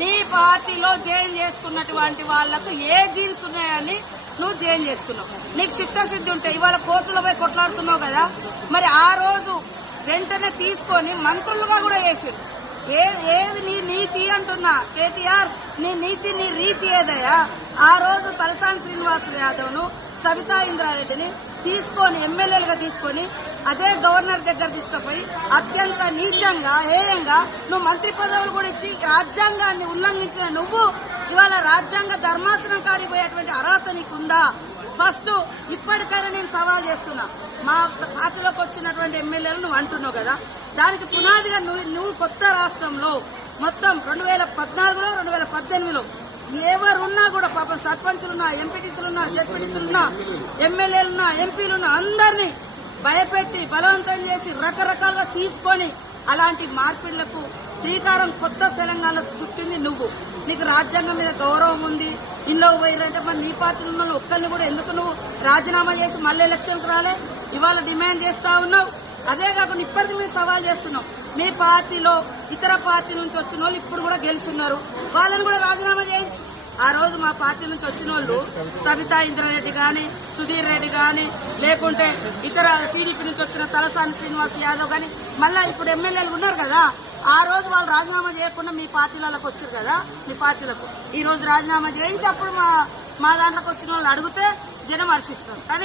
నీ పార్టీలో జాయిన్ చేసుకున్నటువంటి వాళ్లకు ఏ జీన్స్ ఉన్నాయని నువ్వు జాయిన్ చేసుకున్నావు. నీకు చిత్తశుద్ధి ఉంటే ఇవాళ కోర్టులో పోయి కొట్లాడుతున్నావు కదా, మరి ఆ రోజు వెంటనే తీసుకొని మంత్రులుగా కూడా చేసారు. ఏది నీ నీతి అంటున్నా కేటీఆర్, నీ నీతి నీ రీతి ఏదయ్యా? ఆ రోజు తలసాని శ్రీనివాస్ యాదవ్ ను సవితా ఇంద్రారెడ్డిని తీసుకొని ఎమ్మెల్యేలుగా తీసుకొని అదే గవర్నర్ దగ్గర తీసుకుపోయి అత్యంత నీచంగా హేయంగా నువ్వు మంత్రి పదవులు కూడా ఇచ్చి రాజ్యాంగాన్ని ఉల్లంఘించిన నువ్వు ఇవాళ రాజ్యాంగ ధర్మాసనం కాడికి పోయేటువంటి అర్హత నీకుందా? ఫస్ట్ ఇప్పటికైనా నేను సవాల్ చేస్తున్నా. మా పార్టీలోకి వచ్చినటువంటి ఎమ్మెల్యేలు నువ్వు అంటున్నావు కదా, దానికి పునాదిగా నువ్వు కొత్త రాష్ట్రంలో మొత్తం 2014లో 2018లో ఎవరున్నా కూడా పాపం సర్పంచులున్నా, ఎంపీటీసీలున్నా, జెడ్పీటీసీలున్నా, ఎమ్మెల్యేలున్నా, ఎంపీలున్నా అందరినీ భయపెట్టి బలవంతం చేసి రకరకాలుగా తీసుకొని అలాంటి మార్పిళ్లకు శ్రీకారం కొత్త తెలంగాణలో చుట్టింది నువ్వు. నీకు రాజ్యాంగం మీద గౌరవం ఉంది. ఇంట్లో పోయారంటే మరి నీ పార్టీలో ఉన్న ఒక్కరిని కూడా ఎందుకు నువ్వు రాజీనామా చేసి మళ్ళీ ఎలక్షన్కి రాలే? ఇవాళ డిమాండ్ చేస్తా ఉన్నావు. అదే కాకుండా ఇప్పటికి మీరు సవాల్ చేస్తున్నావు. మీ పార్టీలో ఇతర పార్టీ నుంచి వచ్చిన వాళ్ళు ఇప్పుడు కూడా గెలుచున్నారు, వాళ్ళని కూడా రాజీనామా చేయించు. ఆ రోజు మా పార్టీ నుంచి వచ్చిన వాళ్ళు సవితా ఇంద్రారెడ్డి గాని, సుధీర్ రెడ్డి గాని, లేకుంటే ఇతర టీడీపీ నుంచి వచ్చిన తలసాని శ్రీనివాస్ యాదవ్ గాని, మళ్ళా ఇప్పుడు ఎమ్మెల్యేలు ఉన్నారు కదా, ఆ రోజు వాళ్ళు రాజీనామా చేయకుండా మీ పార్టీలకు వచ్చారు కదా, మీ పార్టీలకు ఈ రోజు రాజీనామా చేయించి అప్పుడు మా దాంట్లోకి వచ్చిన వాళ్ళు అడిగితే జనం హర్షిస్తారు.